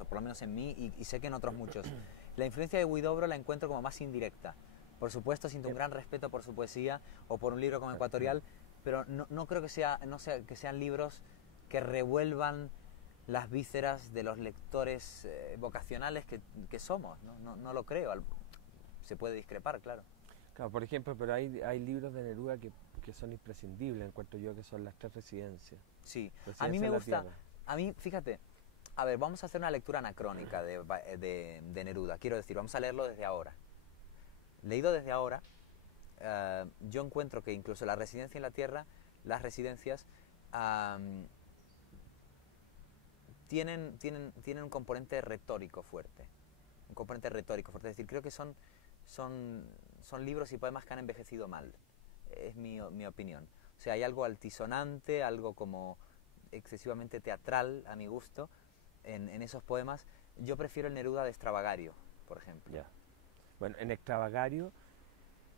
o por lo menos en mí, y sé que en otros muchos. La influencia de Huidobro la encuentro como más indirecta. Por supuesto, siento un gran respeto por su poesía o por un libro como Ecuatorial, pero no creo que sean libros que revuelvan las vísceras de los lectores vocacionales que somos. No lo creo. Se puede discrepar, claro. Claro, por ejemplo, pero hay libros de Neruda que son imprescindibles, encuentro yo, que son Las Tres Residencias. Sí, a mí Residencia me en la gusta, Tierra. a mí, fíjate, a ver, vamos a hacer una lectura anacrónica de Neruda, quiero decir, vamos a leerlo desde ahora. Leído desde ahora, yo encuentro que incluso la residencia en la Tierra, las residencias, tienen un componente retórico fuerte. Un componente retórico fuerte. Es decir, creo que son libros y poemas que han envejecido mal. Es mi opinión. O sea, hay algo altisonante, algo como excesivamente teatral, a mi gusto, en esos poemas. Yo prefiero el Neruda de Extravagario, por ejemplo. Ya. Bueno, en Extravagario,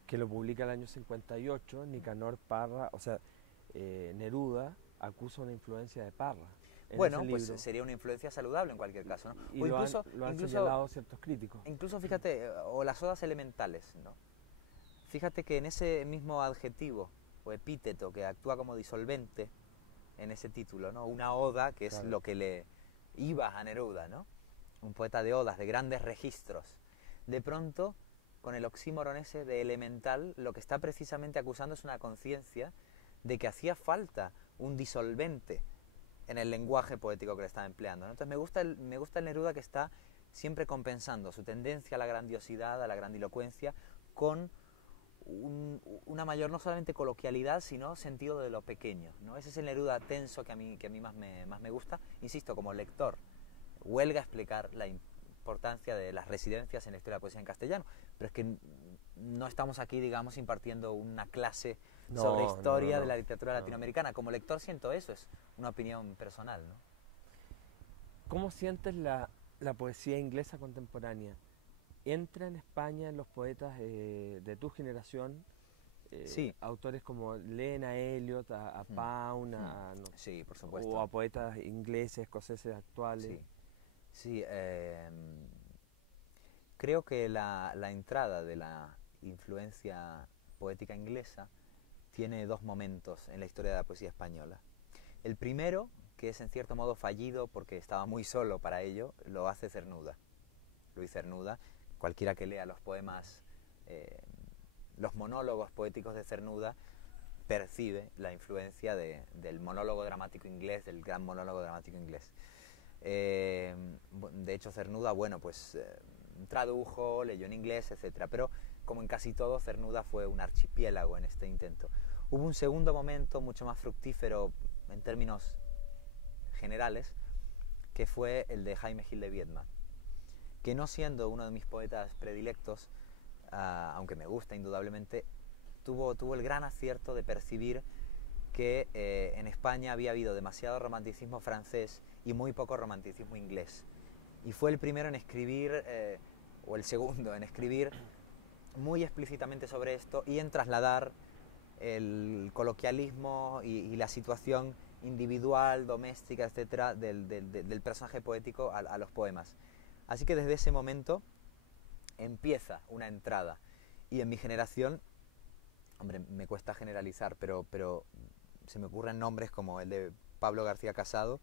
que lo publica el año 58, Nicanor Parra, o sea, Neruda acusa una influencia de Parra. Bueno, pues sería una influencia saludable en cualquier caso, ¿no? Y lo han señalado ciertos críticos. Incluso, fíjate, o las odas elementales, ¿no? Fíjate que en ese mismo adjetivo o epíteto que actúa como disolvente en ese título, ¿no? Una oda, que es Claro. lo que le iba a Neruda, ¿no? Un poeta de odas, de grandes registros. De pronto, con el oxímoron ese de elemental, lo que está precisamente acusando es una conciencia de que hacía falta un disolvente en el lenguaje poético que le estaba empleando, ¿no? Entonces me gusta el Neruda que está siempre compensando su tendencia a la grandiosidad, a la grandilocuencia, con una mayor no solamente coloquialidad, sino sentido de lo pequeño, ¿no? Ese es el Neruda tenso que a mí más me gusta. Insisto, como lector, huelga explicar la importancia de las residencias en la historia de la poesía en castellano, pero es que no estamos aquí, digamos, impartiendo una clase sobre historia de la literatura latinoamericana. Como lector siento eso, es una opinión personal, ¿no? ¿Cómo sientes la poesía inglesa contemporánea? ¿Entra en España en los poetas de tu generación? Sí. Autores como leen a Eliot, a Pound, no, sí, por supuesto. o a poetas ingleses, escoceses actuales. Sí, creo que la entrada de la influencia poética inglesa tiene dos momentos en la historia de la poesía española. El primero, que es en cierto modo fallido porque estaba muy solo para ello, lo hace Cernuda. Luis Cernuda, cualquiera que lea los poemas, los monólogos poéticos de Cernuda, percibe la influencia del monólogo dramático inglés, del gran monólogo dramático inglés. De hecho, Cernuda, bueno, pues tradujo, leyó en inglés, etc. Pero, como en casi todo, Cernuda fue un archipiélago en este intento. Hubo un segundo momento mucho más fructífero en términos generales, que fue el de Jaime Gil de Viedma, que no siendo uno de mis poetas predilectos, aunque me gusta indudablemente, tuvo el gran acierto de percibir que en España había habido demasiado romanticismo francés y muy poco romanticismo inglés. Y fue el primero en escribir, o el segundo en escribir muy explícitamente sobre esto y en trasladar el coloquialismo y la situación individual, doméstica, etcétera, del personaje poético a los poemas. Así que desde ese momento empieza una entrada. Y en mi generación, hombre, me cuesta generalizar, pero se me ocurren nombres como el de Pablo García Casado,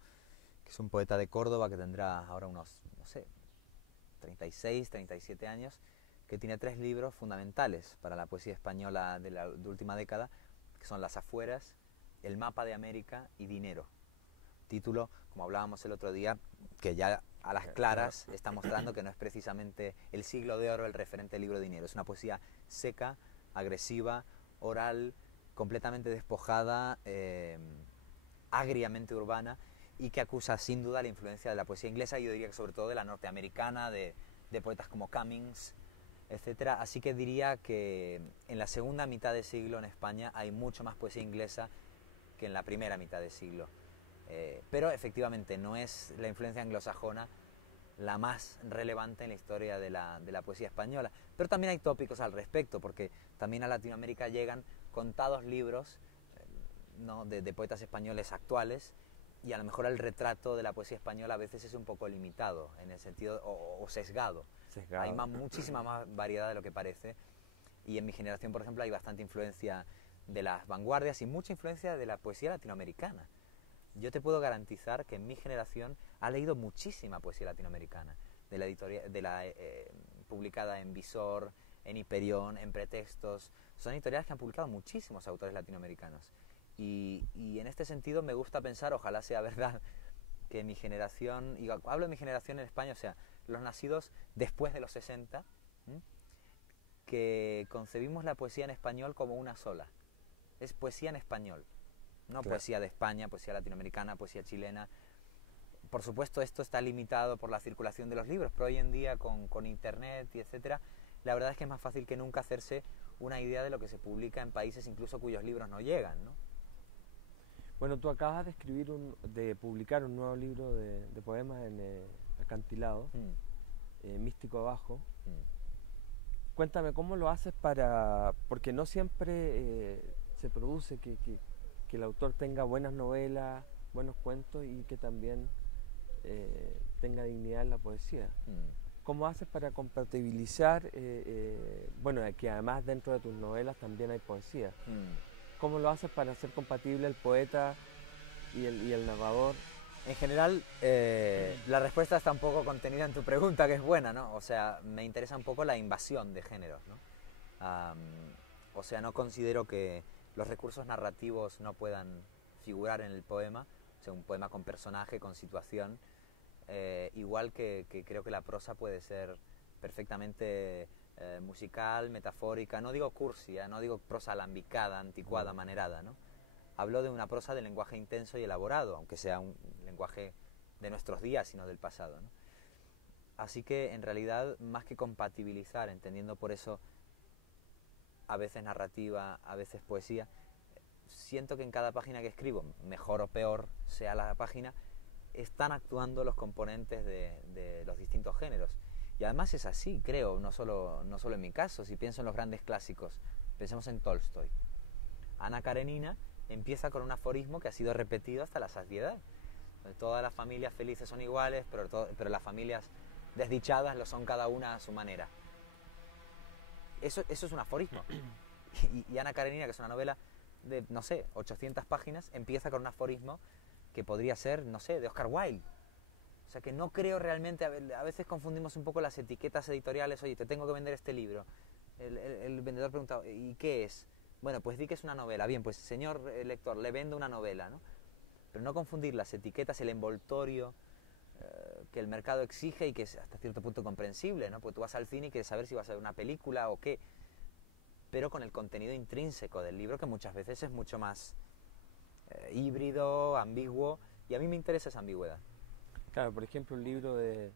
que es un poeta de Córdoba que tendrá ahora unos, no sé, 36, 37 años, que tiene 3 libros fundamentales para la poesía española de la última década, que son Las Afueras, El Mapa de América y Dinero. Título, como hablábamos el otro día, que ya a las claras está mostrando que no es precisamente el siglo de oro el referente libro Dinero. Es una poesía seca, agresiva, oral, completamente despojada, agriamente urbana, y que acusa sin duda la influencia de la poesía inglesa, y yo diría que sobre todo de la norteamericana, de poetas como Cummings, etcétera. Así que diría que en la segunda mitad de siglo en España hay mucho más poesía inglesa que en la primera mitad de siglo. Pero efectivamente no es la influencia anglosajona la más relevante en la historia de la poesía española. Pero también hay tópicos al respecto, porque también a Latinoamérica llegan contados libros, ¿no?, de poetas españoles actuales, y a lo mejor el retrato de la poesía española a veces es un poco limitado, en el sentido, o sesgado. Hay muchísima más variedad de lo que parece, y en mi generación, por ejemplo, hay bastante influencia de las vanguardias y mucha influencia de la poesía latinoamericana. Yo te puedo garantizar que en mi generación ha leído muchísima poesía latinoamericana, publicada en Visor, en Hiperión, en Pretextos. Son editoriales que han publicado muchísimos autores latinoamericanos. Y en este sentido me gusta pensar, ojalá sea verdad, que mi generación, y hablo de mi generación en España, o sea, los nacidos después de los 60, ¿m? Que concebimos la poesía en español como una sola. Es poesía en español, no Claro. poesía de España, poesía latinoamericana, poesía chilena. Por supuesto, esto está limitado por la circulación de los libros, pero hoy en día con internet y etcétera, la verdad es que es más fácil que nunca hacerse una idea de lo que se publica en países incluso cuyos libros no llegan, ¿no? Bueno, tú acabas de de publicar un nuevo libro de poemas en Acantilado, Místico Abajo. Cuéntame, ¿cómo lo haces porque no siempre se produce que el autor tenga buenas novelas, buenos cuentos y que también tenga dignidad en la poesía? ¿Cómo haces para compatibilizar, bueno, que además dentro de tus novelas también hay poesía? ¿Cómo lo haces para hacer compatible el poeta y el narrador? En general, la respuesta está un poco contenida en tu pregunta, que es buena, ¿no? O sea, me interesa un poco la invasión de géneros, ¿no? O sea, no considero que los recursos narrativos no puedan figurar en el poema, o sea, un poema con personaje, con situación, igual que creo que la prosa puede ser perfectamente musical, metafórica, no digo cursi, no digo prosa alambicada, anticuada, manerada, ¿no? Hablo de una prosa de lenguaje intenso y elaborado, aunque sea un lenguaje de nuestros días, sino del pasado, ¿no? Así que, en realidad, más que compatibilizar, entendiendo por eso a veces narrativa, a veces poesía, siento que en cada página que escribo, mejor o peor sea la página, están actuando los componentes de los distintos géneros. Y además es así, creo, no solo en mi caso. Si pienso en los grandes clásicos, pensemos en Tolstoy. Ana Karenina empieza con un aforismo que ha sido repetido hasta la saciedad. Todas las familias felices son iguales, pero las familias desdichadas lo son cada una a su manera. Eso es un aforismo. Y Ana Karenina, que es una novela de, no sé, 800 páginas, empieza con un aforismo que podría ser, no sé, de Oscar Wilde. O sea que no creo realmente, a veces confundimos un poco las etiquetas editoriales. Oye, te tengo que vender este libro. El vendedor pregunta, ¿y qué es? Bueno, pues di que es una novela. Bien, pues señor lector, le vendo una novela, ¿no? Pero no confundir las etiquetas, el envoltorio que el mercado exige y que es hasta cierto punto comprensible, ¿no? Porque tú vas al cine y quieres saber si vas a ver una película o qué, pero con el contenido intrínseco del libro, que muchas veces es mucho más híbrido, ambiguo, y a mí me interesa esa ambigüedad. Claro, por ejemplo, el libro de